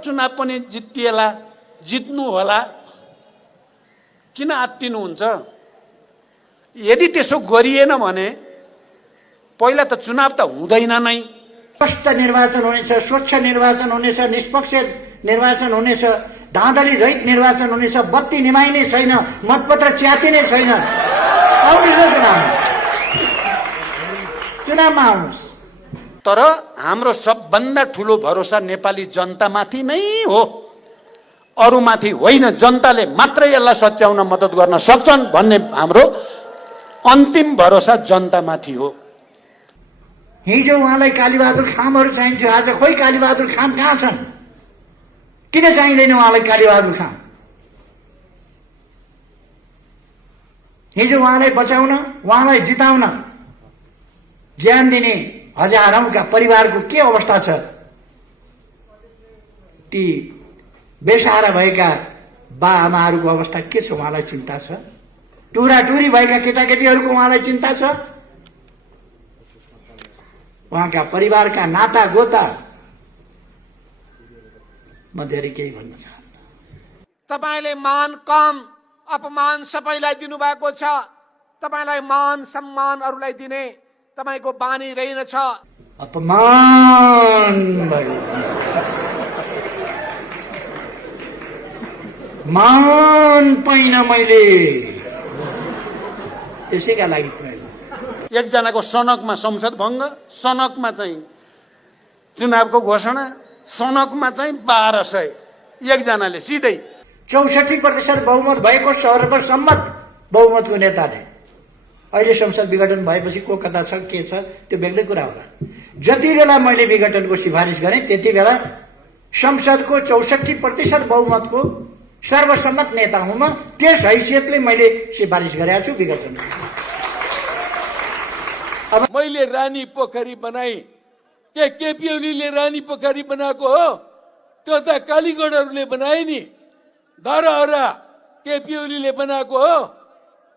चुनाव पनि जितिएला, जित्नु होला, किन आत्तिनुहुन्छ? यदि त्यसो गरिएन भने पहिला त चुनाव त हुँदैन नै। स्पष्ट निर्वाचन हुनेछ, स्वच्छ निर्वाचन हुनेछ, निष्पक्ष निर्वाचन हुनेछ, धाँधली रहित निर्वाचन हुनेछ, बत्ती निभाइने छैन, मतपत्र च्यातिने छैन। आउनुहोस् न चुनावमा आउनुहोस्। तर हाम्रो सबभन्दा ठुलो भरोसा नेपाली जनतामाथि नै हो, अरूमाथि होइन। जनताले मात्रै यसलाई सच्याउन मद्दत गर्न सक्छन् भन्ने हाम्रो अन्तिम भरोसा जनतामाथि हो। हिजो उहाँलाई कालीबहादुर खामहरू चाहिन्थ्यो, आज खोइ कालीबहादुर खाम कहाँ छन्? किन चाहिँदैन उहाँलाई कालीबहादुर खाम? हिजो उहाँलाई बचाउन, उहाँलाई जिताउन ज्यान दिने हजारौंका परिवारको के अवस्था छ? ती बेसहारा भएका बा आमाहरूको अवस्था के छ? उहाँलाई चिन्ता छ? टुराटुरी भएका केटाकेटीहरूको उहाँलाई चिन्ता छ? उहाँका परिवारका नाता गोता म धेरै केही भन्न चाहन्न। तपाईले मान कम अपमान सबैलाई दिनुभएको छ। तपाईलाई मान सम्मान अरूलाई दिने तपाईको बानी रहेनछ। अपमान भयो, मान पाइन मैले, त्यसैका लागि एकजनाको सनकमा संसद भङ्ग, सनकमा चाहिँ चुनावको घोषणा, सनकमा चाहिँ 1200 एकजनाले सिधै 64% बहुमत भएको सर्वसम्मत बहुमतको नेताले अहिले संसद विघटन भएपछि को कता छ के छ त्यो बेग्लै कुरा होला। जति बेला मैले विघटनको सिफारिस गरेँ त्यति बेला संसदको 64% बहुमतको सर्वसम्मत नेता हुँ म। त्यस हैसियतले मैले सिफारिस गरेको छु विघटन। अब मैले रानी पोखरी बनाई, के केपी ओलीले रानी पोखरी बनाएको हो? त्यो त कालीगढहरूले बनाए नि। धरहरा केपी ओलीले बनाएको हो,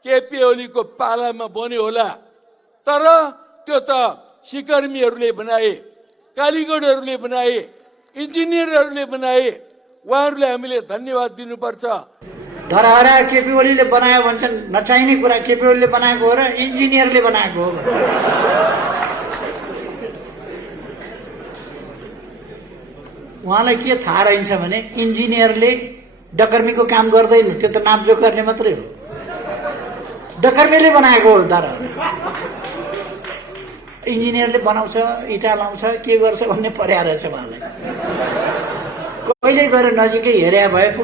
केपी ओलीको पालामा बन्यो होला, तर त्यो त सिकर्मीहरूले बनाए, कालीगढहरूले बनाए, इन्जिनियरहरूले बनाए। उहाँहरूलाई हामीले धन्यवाद दिनुपर्छ। धरहरा केपी ओलीले बनायो भन्छन्, नचाहिने कुरा केपी ओलीले बनाएको हो र इन्जिनियरले बनाएको हो। उहाँलाई के थाहा रहन्छ भने इन्जिनियरले डकर्मीको काम गर्दैन, त्यो त नापजोख गर्ने मात्रै हो। डकर्मीले बनाएको हो धरहरा। इन्जिनियरले बनाउँछ, इँटा लाउँछ, के गर्छ भन्ने पर्या रहेछ उहाँलाई। कहिले गएर नजिकै हेरे भए पो।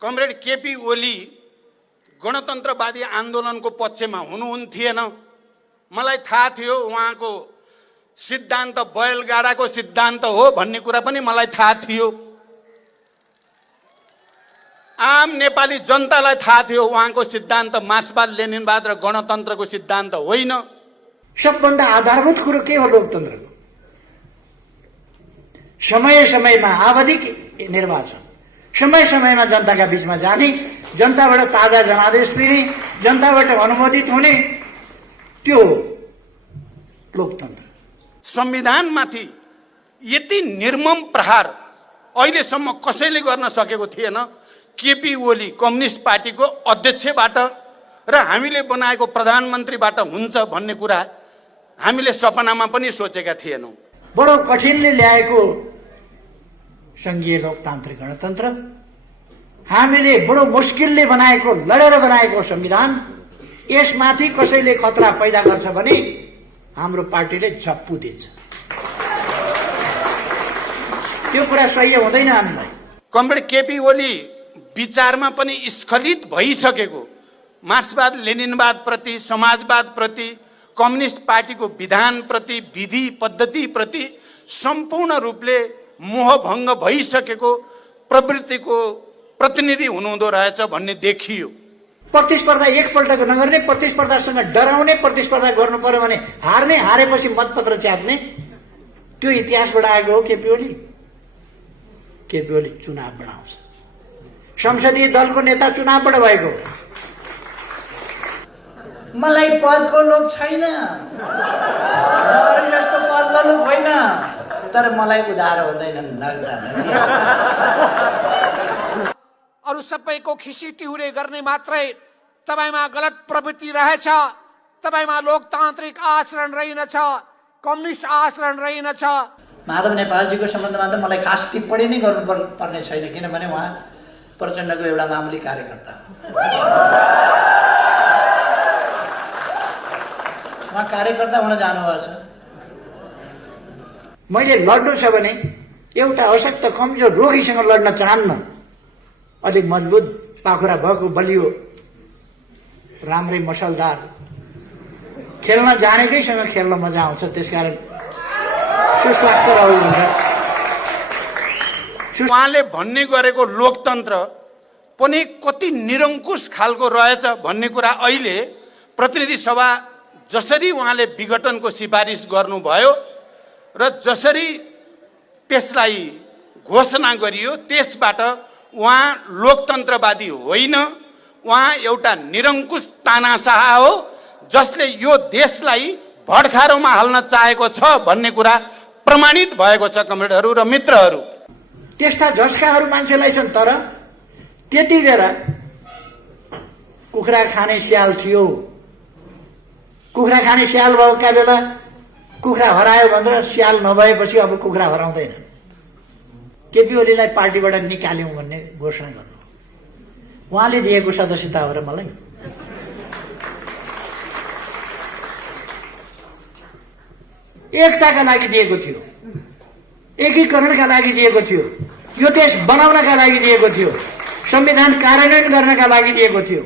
कमरेड केपी ओली गणतन्त्रवादी आन्दोलनको पक्षमा हुनुहुन्थेन। मलाई थाहा थियो उहाँको सिद्धान्त बैलगाडाको सिद्धान्त हो भन्ने कुरा पनि मलाई थाहा थियो। आम नेपाली जनतालाई थाहा थियो उहाँको सिद्धान्त मार्क्सवाद लेनिनवाद र गणतन्त्रको सिद्धान्त होइन। सबभन्दा आधारभूत कुरो के हो लोकतन्त्रको? समय समयमा आवधिक निर्वाचन, समय समयमा जनताका बीचमा जाने, जनताबाट ताजा जनादेश दिने, जनताबाट अनुमोदित हुने, त्यो लोकतन्त्र। संविधानमाथि यति निर्मम प्रहार अहिलेसम्म कसैले गर्न सकेको थिएन। केपी ओली कम्युनिस्ट पार्टीको अध्यक्षबाट र हामीले बनाएको प्रधानमन्त्रीबाट हुन्छ भन्ने कुरा हामीले सपनामा पनि सोचेका थिएनौँ। बडो कठिनले ल्याएको संघीय लोकतान्त्रिक गणतन्त्र, हामीले बडो मुस्किलले बनाएको, लडेर बनाएको संविधान, यसमाथि कसैले खतरा पैदा गर्छ भने हाम्रो पार्टीले झप्पु दिन्छ। त्यो कुरा सही हुँदैन हामीलाई। कमरेड केपी ओली विचारमा पनि स्खलित भइसकेको, मार्क्सवाद लेनिनवाद प्रति, समाजवाद प्रति, कम्युनिस्ट पार्टीको विधान प्रति, विधि पद्धति प्रति सम्पूर्ण रूपले मोहभङ्ग भइसकेको प्रवृत्तिको प्रतिनिधि हुनुहुँदो रहेछ भन्ने देखियो। प्रतिस्पर्धा एकपल्टको नगर्ने, प्रतिस्पर्धासँग डराउने, प्रतिस्पर्धा गर्नु पर्यो भने हार्ने, हारेपछि मतपत्र च्यात्ने, त्यो इतिहासबाट आएको हो केपी ओली। केपी ओली चुनाव बनाउँछ, संसदीय दलको नेता चुनावबाट भएको। मलाई पदको लोभ छैन, जस्तो पदको लोभ होइन। तर मलाई उधार हुँदैनन् नगदा अरू सबैको खिसी टिहुरे गर्ने मात्रै तपाईमा गलत प्रवृत्ति रहेछ। तपाईमा लोकतान्त्रिक आचरण रहेनछ, कम्युनिस्ट आचरण रहेनछ। माधव नेपालजीको सम्बन्धमा त मलाई खास टिप्पणी नै गर्नु पर्ने छैन, किनभने उहाँ प्रचण्डको एउटा मामुली कार्यकर्ता हो। उहाँ कार्यकर्ता हुन जानुभएको छ। मैले लड्नु छ भने एउटा अशक्त कमजोर रोगीसँग लड्न चाहन्न। अलिक मजबुत पाखुरा भएको बलियो राम्रै मसलदार खेल्न जानेकैसँग खेल्न मजा आउँछ। त्यसकारण सुस्वास्थ्य रहु हुन्छ। उहाँले भन्ने गरेको लोकतन्त्र पनि कति निरङ्कुश खालको रहेछ भन्ने कुरा अहिले प्रतिनिधि सभा जसरी उहाँले विघटनको सिफारिस गर्नुभयो र जसरी त्यसलाई घोषणा गरियो त्यसबाट उहाँ लोकतन्त्रवादी होइन, उहाँ एउटा निरङ्कुश तानाशाह हो जसले यो देशलाई भडखारोमा हाल्न चाहेको छ भन्ने कुरा प्रमाणित भएको छ। कमरेडहरू र मित्रहरू, त्यस्ता झस्काहरू मान्छेलाई छन्, तर त्यति बेला कुखुरा खाने स्याल थियो। कुखुरा खाने स्याल भएका बेला कुखुरा हरायो भनेर स्याल नभएपछि अब कुखुरा हराउँदैन। केपी ओलीलाई पार्टीबाट निकाल्यौँ भन्ने घोषणा गर्नु उहाँले दिएको सदस्यता हो र मलाई। एकताका लागि दिएको थियो, एकीकरणका लागि दिएको थियो, यो देश बनाउनका लागि दिएको थियो, संविधान कार्यान्वयन गर्नका लागि दिएको थियो,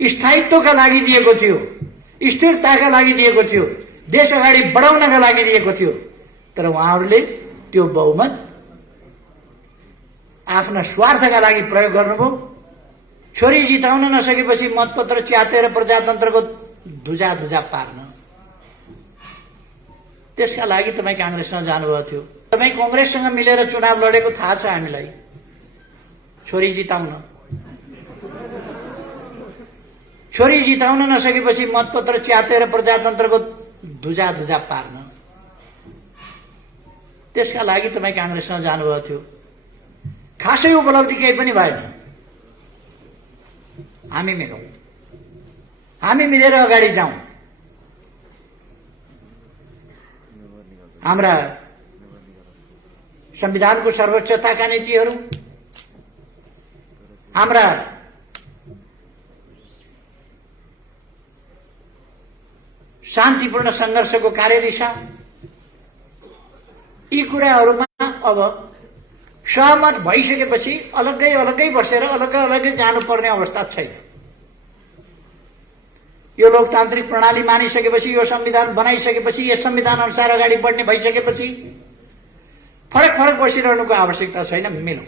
स्थायित्वका लागि दिएको थियो, स्थिरताका लागि दिएको थियो, देश अगाडि बढाउनका लागि दिएको थियो। तर उहाँहरूले त्यो बहुमत आफ्ना स्वार्थका लागि प्रयोग गर्नुभयो। छोरी जिताउन नसकेपछि मतपत्र च्यातेर प्रजातन्त्रको धुजा पार्न, त्यसका लागि तपाईँ काङ्ग्रेसमा जानुभएको थियो। तपाईँ कङ्ग्रेससँग मिलेर चुनाव लडेको थाहा छ हामीलाई। छोरी जिताउन नसकेपछि मतपत्र च्यातेर प्रजातन्त्रको धुजा पार्न, त्यसका लागि तपाईँ काङ्ग्रेसमा जानुभएको थियो। खासै उपलब्धि केही पनि भएन। हामी मिलौँ, हामी मिलेर अगाडि जाउँ। हाम्रा संविधानको सर्वोच्चताका नीतिहरू, हाम्रा शान्तिपूर्ण संघर्षको कार्यदिशा, यी कुराहरूमा अब सहमत भइसकेपछि अलग्गै अलग्गै बसेर अलग्गै अलग्गै जानुपर्ने अवस्था छैन। यो लोकतान्त्रिक प्रणाली मानिसकेपछि, यो संविधान बनाइसकेपछि, यस संविधान अनुसार अगाडि बढ्ने भइसकेपछि फरक फरक बसिरहनुको आवश्यकता छैन। मिलौँ,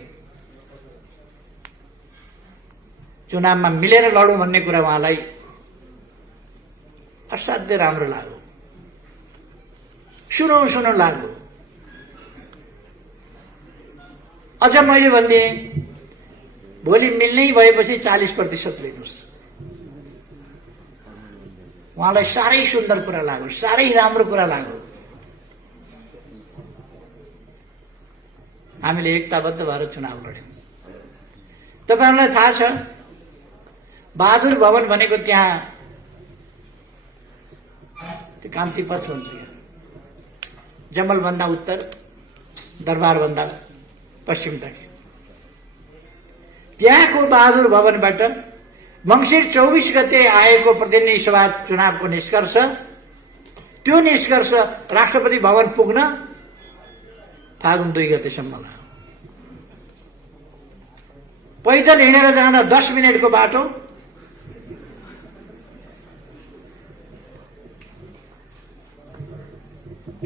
चुनावमा मिलेर लडौँ भन्ने कुरा उहाँलाई असाध्यै राम्रो लाग्यो, सुनौ लाग्यो। अझ मैले भनिदिएँ, भोलि मिल्नै भएपछि 40% लिनुहोस्। उहाँलाई साह्रै सुन्दर कुरा लाग्यो, साह्रै राम्रो कुरा लाग्यो। हामीले एकताबद्ध भएर चुनाव लड्यौँ। तपाईँहरूलाई थाहा छ, बहादुर भवन भनेको त्यहाँ त्यो कान्तिपथ हुन्छ, जमलभन्दा उत्तर, दरबारभन्दा पश्चिमतर्फ। त्यहाँको बहादुर भवनबाट मङ्सिर 24 गते आएको प्रतिनिधि सभा चुनावको निष्कर्ष, त्यो निष्कर्ष राष्ट्रपति भवन पुग्न फागुन 2 गतेसम्म लाग्यो। पैदल हिँडेर जाँदा 10 मिनटको बाटो,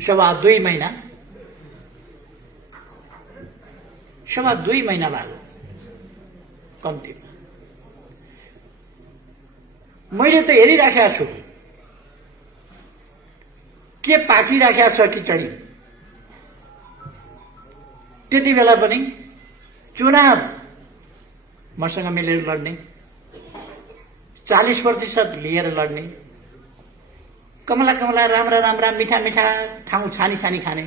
सवा 2 महिना लाग्यो कम्ती। मैले त हेरिराखेको छु के पाकिराखेको छ खिचडी। त्यति बेला पनि चुनाव मसँग मिलेर लड्ने, 40% लिएर लड्ने, कमला राम्रा मीठा ठाउँ छानी खाने,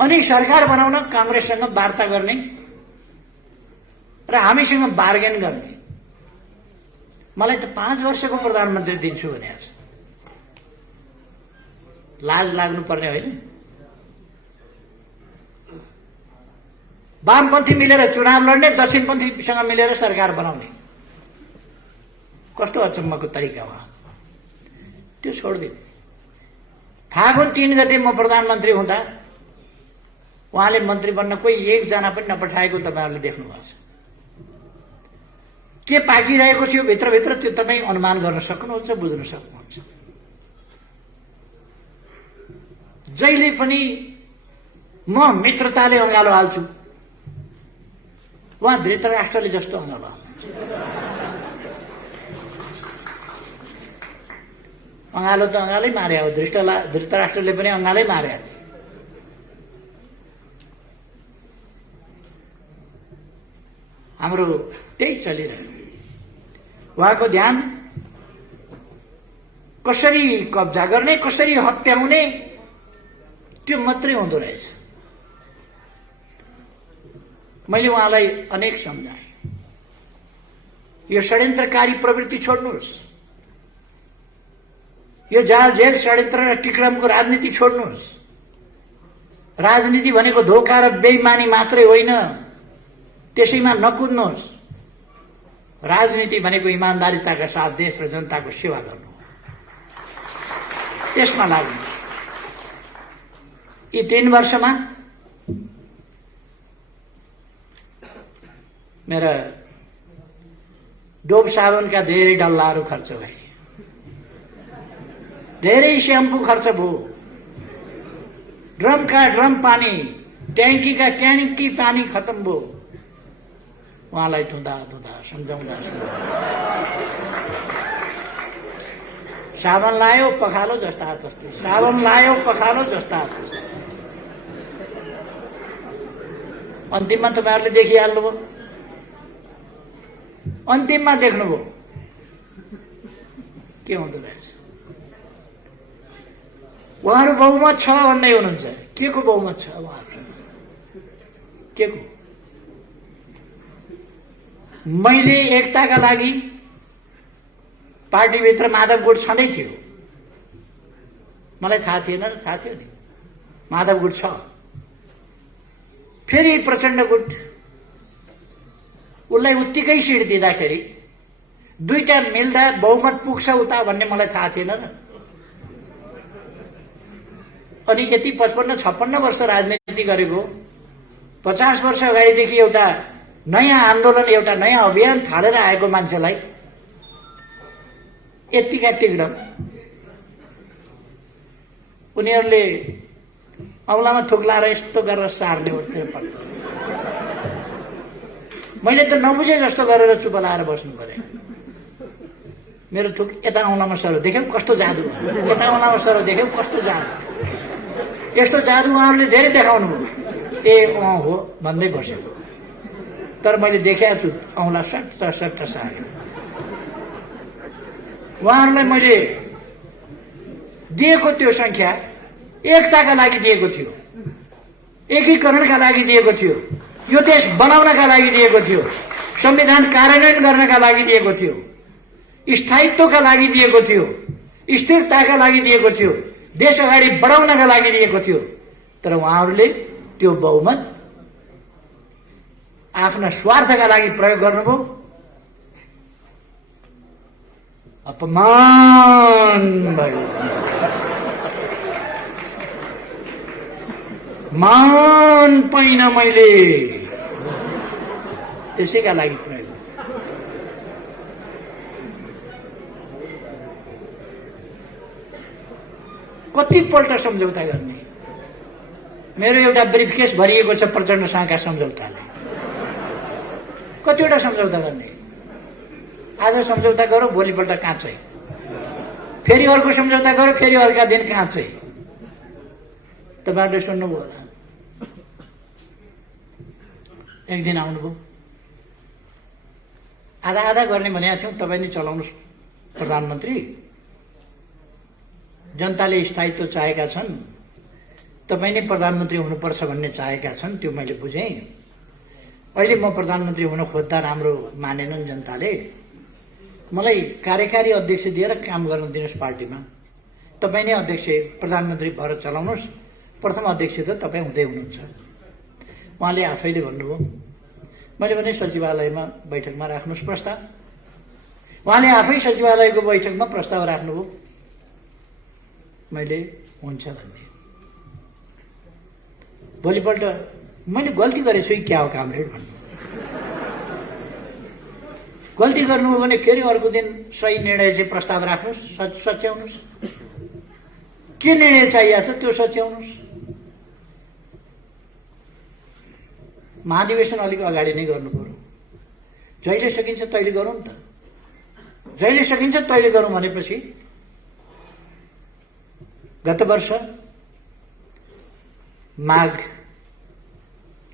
अनि सरकार बनाउन कांग्रेससँग वार्ता गर्ने र हामीसँग बार्गेन गर्ने। मलाई त 5 वर्षको प्रधानमन्त्री दिन्छु भनेको छ। लाज लाग्नुपर्ने होइन? वामपन्थी मिलेर चुनाव लड्ने, दक्षिणपन्थीसँग मिलेर सरकार बनाउने, कस्तो अचम्मको तरिका हो। त्यो छोड्दिनु। फागुन 3 गते म प्रधानमन्त्री हुँदा उहाँले मन्त्री बन्न कोही एकजना पनि नपठाएको तपाईहरुले देख्नु भएको छ। के पाकिरहेको थियो भित्रभित्र त्यो तपाई अनुमान गर्न सक्नुहुन्छ, बुझ्न सक्नुहुन्छ। जहिले पनि म मित्रताले अँगालो हाल्छु, उहाँ धृतराष्ट्रले जस्तो अँगालो हाल्छ। अँगालो त अँगालै मारे हो, धृतराष्ट्रले पनि अँगालै मारे। हाम्रो त्यही चलिरह्यो। उहाँको ध्यान कसरी कब्जा गर्ने, कसरी हत्याउने, त्यो मात्रै हुँदो रहेछ। मैले उहाँलाई अनेक सम्झाएँ, यो षड्यन्त्रकारी प्रवृत्ति छोड्नुहोस्, यो जाल जेल षड्यन्त्र र टिक्रमको राजनीति छोड्नुहोस्। राजनीति भनेको धोका र बेइमानी मात्रै होइन, त्यसैमा नकुद्नुहोस्। राजनीति भनेको इमानदारीताका साथ देश र जनताको सेवा गर्नु, त्यसमा लाग्नु। यी 3 वर्षमा मेरा डोब साबुनका धेरै डल्लाहरू खर्च भए, धेरै स्याम्पू खर्च भयो, ड्रमका ड्रम पानी, ट्याङ्कीका ट्याङ्की पानी खत्म भयो। उहाँलाई धुँदा धुँदा सम्झाउँदा साबन लायो पखालो जस्ता तस्तै, साबन लायो पखालो जस्ता तस्तै। अन्तिममा तपाईहरुले देखिहाल्नुभयो, अन्तिममा देख्नुभयो के हुँदो रहेछ। उहाँहरू बहुमत छ भन्दै हुनुहुन्छ। के को बहुमत छ उहाँहरू? के को? मैले एकताका लागि पार्टीभित्र माधव गुट छँदै थियो, मलाई थाहा थिएन र थाहा थियो नि माधव गुट छ। फेरि प्रचण्ड गुट, उसलाई उत्तिकै सिट दिँदाखेरि दुईटा मिल्दा बहुमत पुग्छ उता भन्ने मलाई थाहा थिएन र। अनि यति 55-56 वर्ष राजनीति गरेको, 50 वर्ष अगाडिदेखि एउटा नयाँ आन्दोलन, एउटा नयाँ अभियान थालेर आएको मान्छेलाई यतिका टिकडम उनीहरूले औँलामा थुक्लाएर यस्तो गरेर सार्ने हो। मैले त नबुझे जस्तो गरेर चुप लाएर बस्नु पर्यो। मेरो थुक यता औँलामा सरो, देख्यौ कस्तो जादु, यता औँलामा सरो, देख्यौ कस्तो जादु। यस्तो जादु उहाँहरूले धेरै देखाउनु भयो। ए अँ हो भन्दै बसेको, तर मैले देखाएको छु औँला सट्ट सट्ट सार्यो। उहाँहरूलाई मैले दिएको त्यो संख्या एकताका लागि दिएको थियो, एकीकरणका लागि दिएको थियो, यो देश बनाउनका लागि दिएको थियो, संविधान कार्यान्वयन गर्नका लागि दिएको थियो, स्थायित्वका लागि दिएको थियो, स्थिरताका लागि दिएको थियो, देश अगाडि बढाउनका लागि दिएको थियो। तर उहाँहरूले त्यो बहुमत आफ्ना स्वार्थका लागि प्रयोग गर्नुभयो। अपमान भयो, मान पाइन मैले, त्यसैका लागि प्रयोग। कतिपल्ट सम्झौता गर्ने? मेरो एउटा ब्रिफकेस भरिएको छ प्रचण्डसँगका सम्झौताले। कतिवटा सम्झौता गर्ने? आज सम्झौता गरौँ, भोलिपल्ट काँचै, फेरि अर्को सम्झौता गरौँ, फेरि अर्का दिन काँचै। तपाईँहरूले सुन्नुभयो होला, एक दिन आउनुभयो, आधा आधा गर्ने भनेको थियौँ, तपाईँ नै चलाउनुहोस् प्रधानमन्त्री, जनताले स्थायित्व चाहेका छन्, तपाईँ नै प्रधानमन्त्री हुनुपर्छ भन्ने चाहेका छन्, त्यो मैले बुझेँ। अहिले म प्रधानमन्त्री हुन खोज्दा राम्रो मानेनन् जनताले। मलाई कार्यकारी अध्यक्ष दिएर काम गर्न दिनुहोस् पार्टीमा। तपाईँ नै अध्यक्ष प्रधानमन्त्री भएर चलाउनुहोस्। प्रथम अध्यक्ष त तपाईँ हुँदै हुनुहुन्छ। उहाँले आफैले भन्नुभयो। मैले भने सचिवालयमा बैठकमा राख्नुहोस् प्रस्ताव। उहाँले आफै सचिवालयको बैठकमा प्रस्ताव राख्नुभयो। मैले हुन्छ भन्ने। भोलिपल्ट मैले गल्ती गरेछु कि क्या हो कामरेड भन्नु। गल्ती गर्नुभयो भने फेरि अर्को दिन सही निर्णय चाहिँ प्रस्ताव राख्नुहोस्, सच्याउनुहोस्। के निर्णय चाहिएको छ त्यो सच्याउनुहोस्। महाधिवेशन अलिक अगाडि नै गर्नु पर्यो। जहिले सकिन्छ तैले गरौँ नि त। जहिले सकिन्छ तैले गरौँ भनेपछि गत वर्ष माघ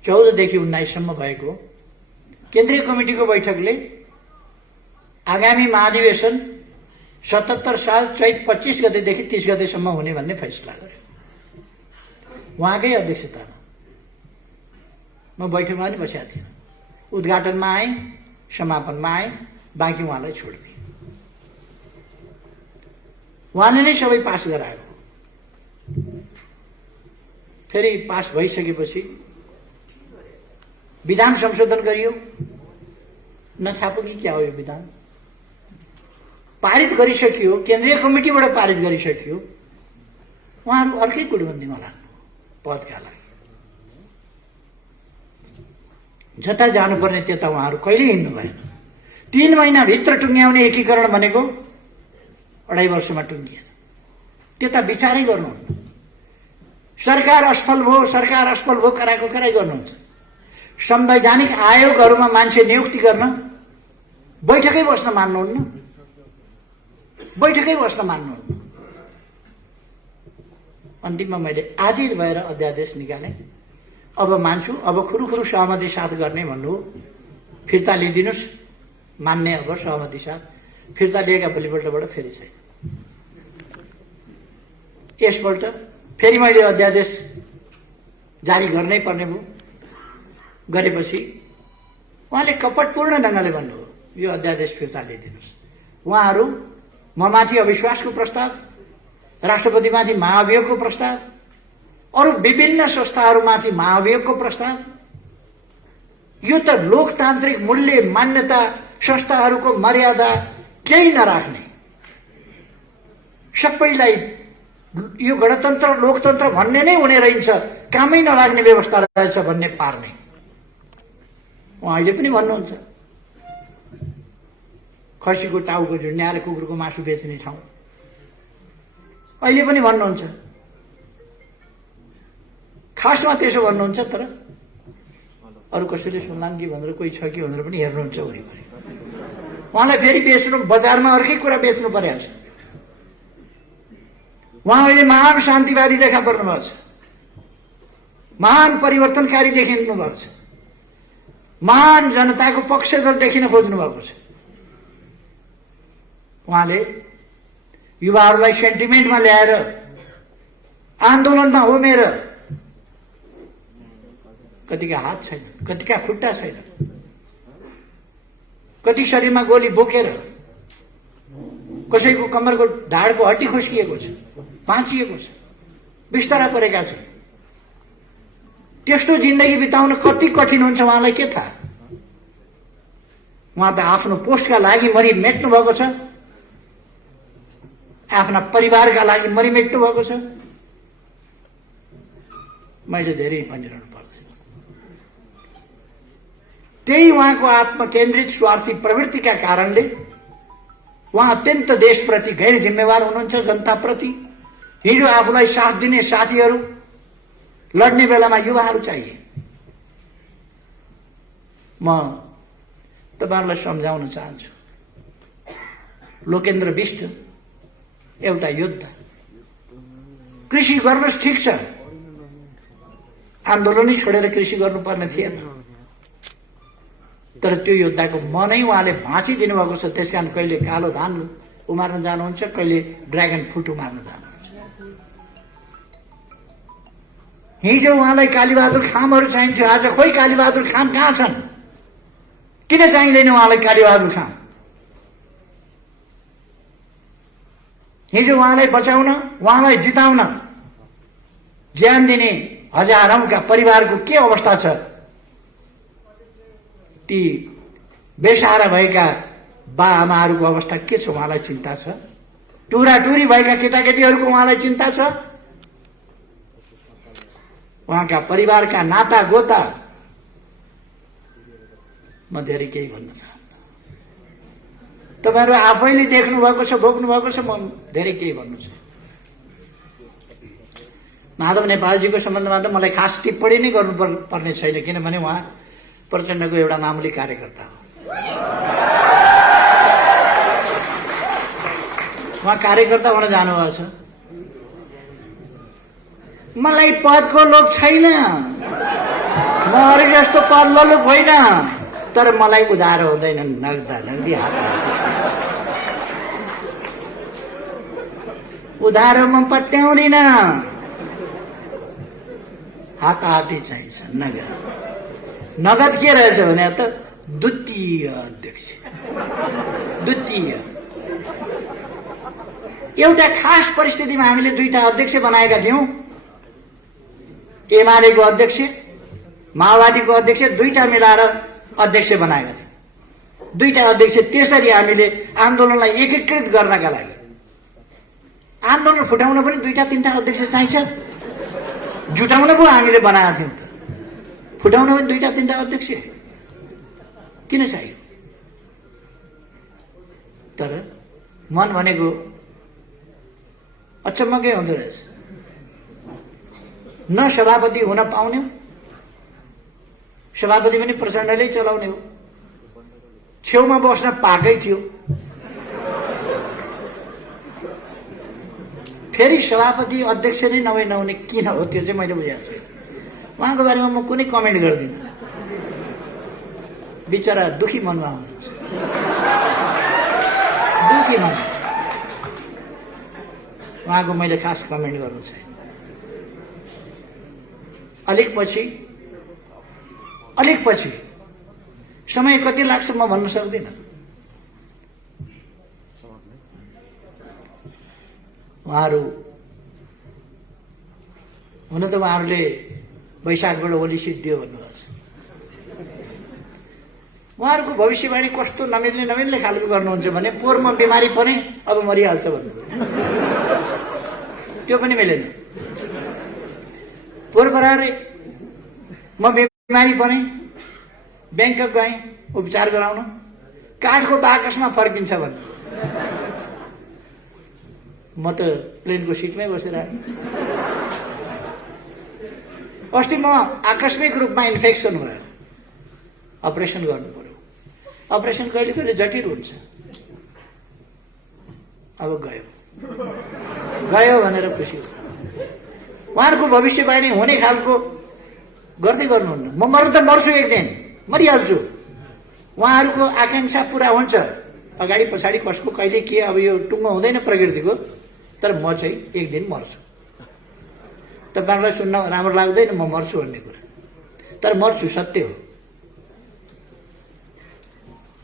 14 देखि 19 सम्म भएको केन्द्रीय कमिटिको बैठकले आगामी महाधिवेशन 77 साल चैत 25 गतेदेखि 30 गतेसम्म हुने भन्ने फैसला गर्यो। उहाँकै अध्यक्षतामा म बैठकमा पनि बसेको थिएँ। उद्घाटनमा आएँ, समापनमा आएँ, बाँकी उहाँलाई छोडिदिएँ। उहाँले नै सबै पास गराएको। फेरि पास भइसकेपछि विधान संशोधन गरियो। नछापो कि क्या हो यो विधान? पारित गरिसकियो, केन्द्रीय कमिटीबाट पारित गरिसकियो। उहाँहरू अर्कै गुटबन्दीमा लाग्नु पदका लागि। जता जानुपर्ने त्यता उहाँहरू कहिल्यै हिँड्नु भएन। 3 महिनाभित्र टुङ्ग्याउने एकीकरण भनेको 2.5 वर्षमा टुङ्गिएन। त्यता विचारै गर्नुहुन्न। सरकार असफल भयो कराएको कराई गर्नुहुन्छ। संवैधानिक आयोगहरूमा मान्छे नियुक्ति गर्न बैठकै बस्न मान्नुहुन्न। अन्तिममा मैले आजिर भएर अध्यादेश निकालेँ। अब मान्छु, अब खुरुखुरु सहमति साथ गर्ने भन्नु। फिर्ता लिइदिनुहोस्, मान्ने अब सहमति साथ। फिर्ता लिएका भोलिपल्टबाट फेरि छैन। यसपल्ट फेरि मैले अध्यादेश जारी गर्नै पर्ने भयो। गरेपछि उहाँले कपटपूर्ण ढङ्गले भन्नुभयो, यो अध्यादेश फिर्ता लिइदिनुहोस्। उहाँहरू ममाथि अविश्वासको प्रस्ताव, राष्ट्रपतिमाथि महाभियोगको प्रस्ताव, अरू विभिन्न संस्थाहरूमाथि महाभियोगको प्रस्ताव। यो त लोकतान्त्रिक मूल्य, मान्यता, संस्थाहरूको मर्यादा केही नराख्ने, सबैलाई यो गणतन्त्र लोकतन्त्र भन्ने नै हुने रहन्छ, कामै नलाग्ने व्यवस्था रहेछ भन्ने पार्ने। उहाँ अहिले पनि भन्नुहुन्छ खसीको टाउको झुन्ड्याएर कुकुरको मासु बेच्ने ठाउँ। अहिले पनि भन्नुहुन्छ। खासमा त्यसो भन्नुहुन्छ, तर अरू कसैले सुन्लान् कि भनेर, कोही छ कि भनेर पनि हेर्नुहुन्छ वरिपरि। उहाँलाई फेरि बेच्नु, बजारमा अर्कै कुरा बेच्नु परेको छ। उहाँ अहिले महान शान्तिवादी देखा पर्नु भएको छ, महान परिवर्तनकारी देखिनु भएको छ, महान जनताको पक्षधर देखिन खोज्नु भएको छ। उहाँले युवाहरूलाई सेन्टिमेन्टमा ल्याएर आन्दोलनमा होमेर कतिका हात छैन, कतिका खुट्टा छैन, कति शरीरमा गोली बोकेर कसैको कम्मरको ढाडको हड्डी खुस्किएको छ, भाँचिएको छ, बिस्तारा परेका छन्। त्यस्तो जिन्दगी बिताउन कति कठिन हुन्छ उहाँलाई के थाहा? उहाँ त आफ्नो पोस्टका लागि मरिमेट्नु भएको छ, आफ्ना परिवारका लागि मरिमेट्नु भएको छ। मैले धेरै भनिरहनु पर्दैन। त्यही उहाँको आत्मकेन्द्रित स्वार्थी प्रवृत्तिका कारणले उहाँ अत्यन्त देशप्रति गैर जिम्मेवार हुनुहुन्छ, जनताप्रति। हिजो आफूलाई साथ दिने साथीहरू, लड्ने बेलामा युवाहरू चाहिए। म तपाईहरुलाई सम्झाउन चाहन्छु, लोकेन्द्र बिष्ट एउटा योद्धा। कृषि गर्नुहोस् ठिक छ, आन्दोलनै छोडेर कृषि गर्नुपर्ने थिएन, तर त्यो योद्धाको मनै उहाँले भाँचिदिनु भएको छ। त्यसकारण कहिले कालो धान उमार्न जानुहुन्छ, कहिले ड्रागन फ्रुट उमार्न जानुहुन्छ। हिजो उहाँलाई कालीबहादुर खामहरू चाहिन्थ्यो, आज खोइ कालीबहादुर खाम कहाँ छन्? किन चाहिँदैन उहाँलाई कालीबहादुर खाम? हिजो उहाँलाई बचाउन, उहाँलाई जिताउन ज्यान दिने हजारौंका परिवारको के अवस्था छ? ती बेसहारा भएका बा आमाहरूको अवस्था के छ? उहाँलाई चिन्ता छ? टुराटुरी भएका केटाकेटीहरूको उहाँलाई चिन्ता छ? उहाँका परिवारका नाता गोता म धेरै केही भन्न चाहन्न। तपाईहरु आफैले देख्नु भएको छ, भोग्नु भएको छ, म धेरै केही भन्नु छ। माधव नेपालजीको सम्बन्धमा त मलाई खास टिप्पणी नै गर्नु पर्ने छैन, किनभने उहाँ प्रचण्डको एउटा मामुली कार्यकर्ता हो। उहाँ कार्यकर्ता हुन जानुभएको छ। मलाई पदको लोभ छैन, म अरू जस्तो पद लोभ होइन, तर मलाई उधार हुँदैन, नगदी हात उधार म पत्याउँदिन, हाताहाती चाहिन्छ नगद। नगद के रहेछ भने त द्वितीय अध्यक्ष, द्वितीय एउटा खास परिस्थितिमा हामीले दुईटा अध्यक्ष बनाएका थियौं। एमालेको अध्यक्ष, माओवादीको अध्यक्ष, दुईटा मिलाएर अध्यक्ष बनाएका थियौं। दुईटा अध्यक्ष त्यसरी हामीले आन्दोलनलाई एकीकृत गर्नका लागि, आन्दोलन फुटाउन पनि दुईटा तीनटा अध्यक्ष चाहिन्छ, जुटाउन पो हामीले बनाएका थियौं। त फुटाउन पनि दुईटा तीनटा अध्यक्ष किन चाहियो? तर मन भनेको अचम्मकै हुँदो रहेछ। न सभापति हुन पाउने हो, सभापति पनि प्रचण्डले चलाउने हो। छेउमा बस्न पाएकै थियो, फेरि सभापति अध्यक्ष नै नहुने किन हो त्यो चाहिँ मैले बुझेको छु। उहाँको बारेमा म कुनै कमेन्ट गर्दिनँ, बिचरा दुखी मनमा हुनुहुन्छ, दुखी मन। उहाँको मैले खास कमेन्ट गर्नु छैन। अलिक पछि समय कति लाग्छ म भन्न सक्दिनँ। उहाँहरू हुन त उहाँहरूले वैशाखबाट ओली सिद्धियो भन्नुभएको छ। उहाँहरूको भविष्यवाणी कस्तो नमिल्ने खालको गर्नुहुन्छ भने पोहोरमा बिमारी परे अब मरिहाल्छ भन्नु, त्यो पनि मिलेन। पोहोर म बिमारी परेँ, ब्याङ्कक गएँ उपचार गराउन, काठको बाकसमा फर्किन्छ भन्नु। म त प्लेनको सिटमै बसेर आएँ। अस्ति म आकस्मिक रूपमा इन्फेक्सन भयो, अपरेसन गर्नु पर्यो। अपरेसन कहिले कहिले जटिल हुन्छ। अब गयो भनेर खुसी हो। उहाँहरूको भविष्यवाणी हुने खालको गर्दै गर्नुहुन्न। म मर्नु त मर्छु, एक दिन मरिहाल्छु। उहाँहरूको आकांक्षा पूरा हुन्छ, अगाडि पछाडि कसको कहिले के, अब यो टुङ्गो हुँदैन प्रकृतिको, तर म चाहिँ एक दिन मर्छु। तपाईँहरूलाई सुन्न राम्रो लाग्दैन म मर्छु भन्ने कुरा, तर मर्छु, सत्य हो।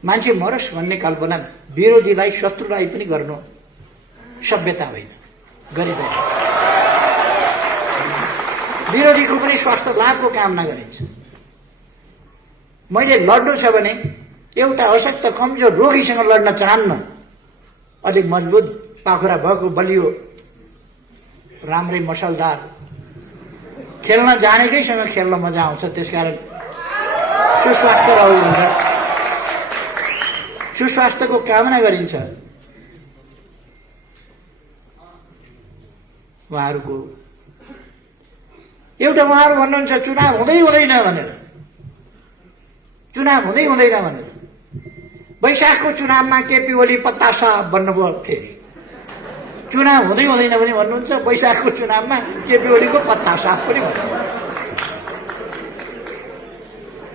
मान्छे मरोस् भन्ने कल्पना विरोधीलाई, शत्रुलाई पनि गर्नु सभ्यता होइन, गरिँदैन। विरोधीको पनि स्वास्थ्य लाभको कामना गरिन्छ। मैले लड्नु छ भने एउटा अशक्त कमजोर रोगीसँग लड्न चाहन्न, अलिक मजबुत पाखुरा भएको बलियो राम्रै मसलदार खेल्न जानेकैसँग खेल्न मजा आउँछ। त्यसकारण सुस्वास्थ्य रहु हुन्छ, सुस्वास्थ्यको कामना गरिन्छ। उहाँहरूको एउटा उहाँहरू भन्नुहुन्छ चुनाव हुँदै हुँदैन भनेर, चुनाव हुँदै हुँदैन भनेर। वैशाखको चुनावमा केपी ओली पत्तासा बन्नुभयो, फेरि चुनाव हुँदै हुँदैन पनि भन्नुहुन्छ, वैशाखको चुनावमा केपी ओलीको पत्ता साफ पनि भन्नु।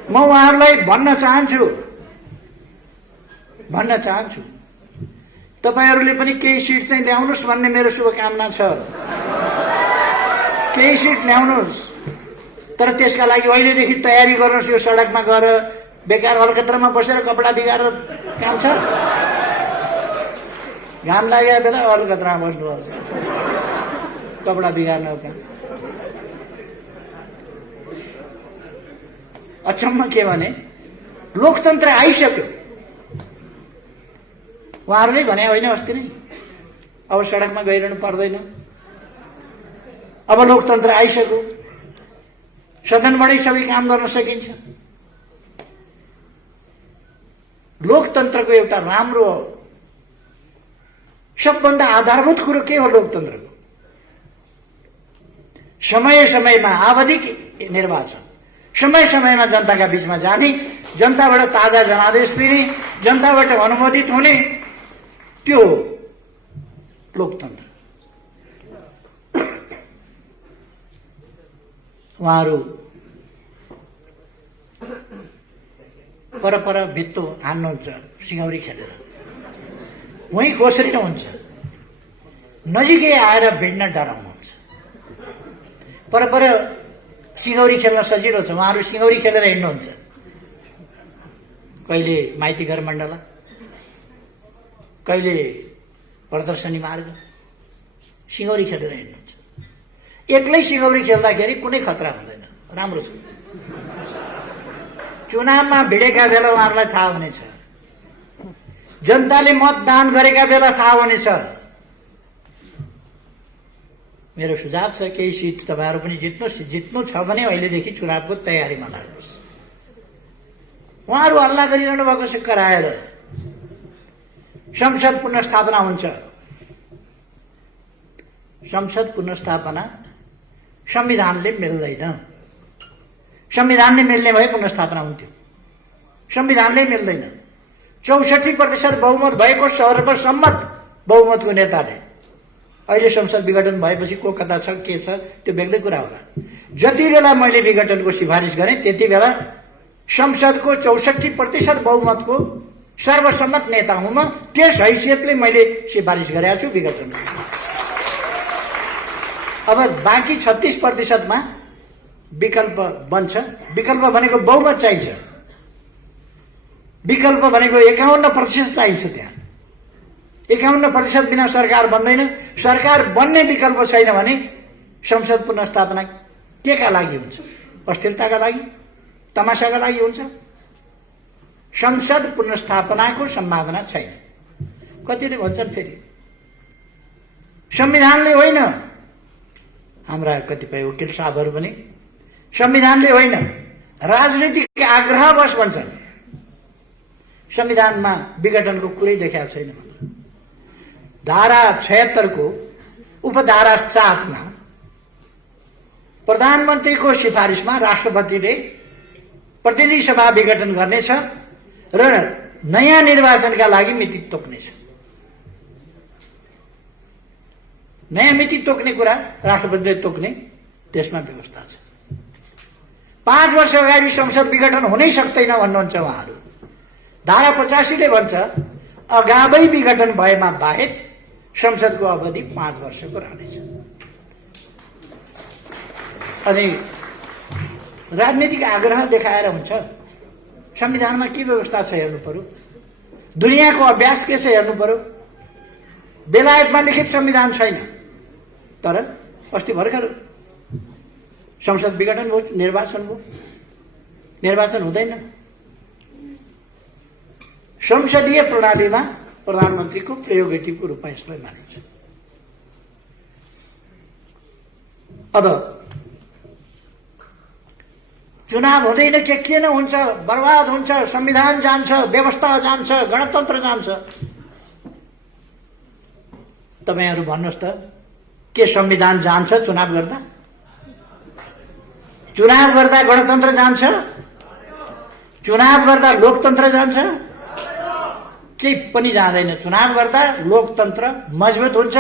म उहाँहरूलाई भन्न चाहन्छु तपाईहरूले पनि केही सिट चाहिँ ल्याउनुहोस् भन्ने मेरो शुभकामना छ। केही सिट ल्याउनुहोस्। तर त्यसका लागि अहिलेदेखि तयारी गर्नुहोस्। यो सडकमा गएर बेकार अलकत्रामा बसेर कपडा बिगारेर काम छ। घाम लागेको बेला अलकत्रामा बस्नुपर्छ, कपडा बिगार्नु काम। अचम्म के भने लोकतन्त्र आइसक्यो। उहाँहरूले भने होइन अस्ति नै, अब सडकमा गइरहनु पर्दैन, अब लोकतन्त्र आइसक्यो, सदनबाटै सबै काम गर्न सकिन्छ। लोकतन्त्रको एउटा राम्रो सबभन्दा आधारभूत कुरो के हो लोकतन्त्रको? समय समयमा आवधिक निर्वाचन, समय समयमा जनताका बीचमा जाने, जनताबाट ताजा जनादेश दिने, जनताबाट अनुमोदित हुने, त्यो लोकतन्त्र। उहाँहरू परपर भित्तो हान्नुहुन्छ सिंगौरी खेलेर, वहीँ खोस्रिनुहुन्छ, नजिकै आएर भिड्न डराउनुहुन्छ। परपर सिंगौरी खेल्न सजिलो छ, उहाँहरू सिंगौरी खेलेर हिँड्नुहुन्छ। कहिले माइती घर मण्डला, कहिले प्रदर्शनी मार्ग, सिंगौरी खेलेर हिँड्नुहुन्छ। एक्लै सिंगौरी खेल्दाखेरि कुनै खतरा हुँदैन, राम्रो छ। चुनावमा भिडेका बेला उहाँहरूलाई थाहा हुनेछ, जनताले मतदान गरेका बेला थाहा हुनेछ। मेरो सुझाव छ केही सिट तपाईँहरू पनि जित्नुहोस्। जित्नु छ भने अहिलेदेखि चुनावको तयारीमा लाग्नुहोस्। उहाँहरू हल्ला गरिरहनु भएको छ कराएर। संसद पुनर्स्थापना हुन्छ। संसद पुनर्स्थापना संविधानले मिल्दैन। संविधानले मिल्ने भए पुनर्स्थापना हुन्थ्यो, संविधानले मिल्दैन। 64% बहुमत भएको सर्वसम्मत बहुमतको नेताले अहिले संसद विघटन भएपछि को कता छ के छ त्यो बेग्लै कुरा होला। जति बेला मैले विघटनको सिफारिस गरेँ त्यति बेला संसदको 64% बहुमतको सर्वसम्मत नेता हुँ म। त्यस हैसियतले मैले सिफारिस गरेको छु विघटन। अब बाँकी 36%मा विकल्प बन्छ। विकल्प भनेको बहुमत चाहिन्छ। विकल्प भनेको 51% चाहिन्छ। त्यहाँ 51% बिना सरकार बन्दैन। सरकार बन्ने विकल्प छैन भने संसद पुनर्स्थापना के का लागि हुन्छ? अस्थिरताका लागि, तमासाका लागि हुन्छ? संसद पुनर्स्थापनाको सम्भावना छैन। कतिले भन्छन् फेरि संविधानले होइन, हाम्रा कतिपय वकिल साहबहरू पनि संविधानले होइन राजनीतिक आग्रहवश भन्छन्। संविधानमा विघटनको कुरै देखाएको छैन। धारा 76 को उपधारा 7 मा प्रधानमन्त्रीको सिफारिसमा राष्ट्रपतिले प्रतिनिधि सभा विघटन गर्नेछ र नयाँ निर्वाचनका लागि मिति तोक्नेछ। नयाँ मिति तोक्ने कुरा राष्ट्रपतिले तोक्ने त्यसमा व्यवस्था छ। 5 वर्ष अगाडि संसद विघटन हुनै सक्दैन भन्नुहुन्छ उहाँहरू। धारा 85 ले भन्छ अगावै विघटन भएमा बाहेक संसदको अवधि 5 वर्षको रहनेछ। अनि राजनीतिक आग्रह देखाएर हुन्छ? संविधानमा के व्यवस्था छ हेर्नु पर्यो। दुनियाँको अभ्यास के छ हेर्नु पर्यो। बेलायतमा लिखित संविधान छैन, तर अस्ति भर्खर संसद विघटन भयो, निर्वाचन भयो। निर्वाचन हुँदैन। संसदीय प्रणालीमा प्रधानमन्त्रीको प्रेरोगेटिभको रूपमा यसलाई मानिन्छ। अब चुनाव हुँदैन के किन हुन्छ? बर्बाद हुन्छ, संविधान जान्छ, व्यवस्था जान्छ, गणतन्त्र जान्छ। तपाईहरु भन्नुहोस् त, के संविधान जान्छ चुनाव गर्दा? चुनाव गर्दा गणतन्त्र जान्छ? चुनाव गर्दा लोकतन्त्र जान्छ? केही पनि जाँदैन। चुनाव गर्दा लोकतन्त्र मजबुत हुन्छ,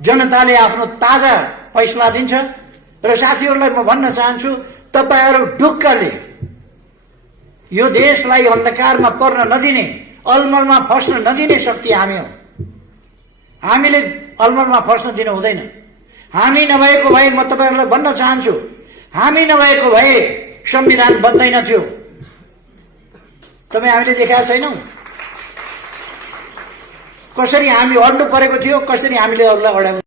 जनताले आफ्नो ताजा फैसला दिन्छ। र साथीहरूलाई म भन्न चाहन्छु, तपाईहरु ढुक्कले यो देशलाई अन्धकारमा पर्न नदिने, अलमलमा फस्न नदिने शक्ति हामी हो। हामीले अलमलमा फस्न दिनु हुँदैन। हामी नभएको भए म तपाईहरुलाई भन्न चाहन्छु, हामी नभएको भए संविधान बन्दैन थियो। तपाईँ हामीले देखाएको छैनौँ कसरी हामी अड्नु परेको थियो, कसरी हामीले अरूलाई अडाउनु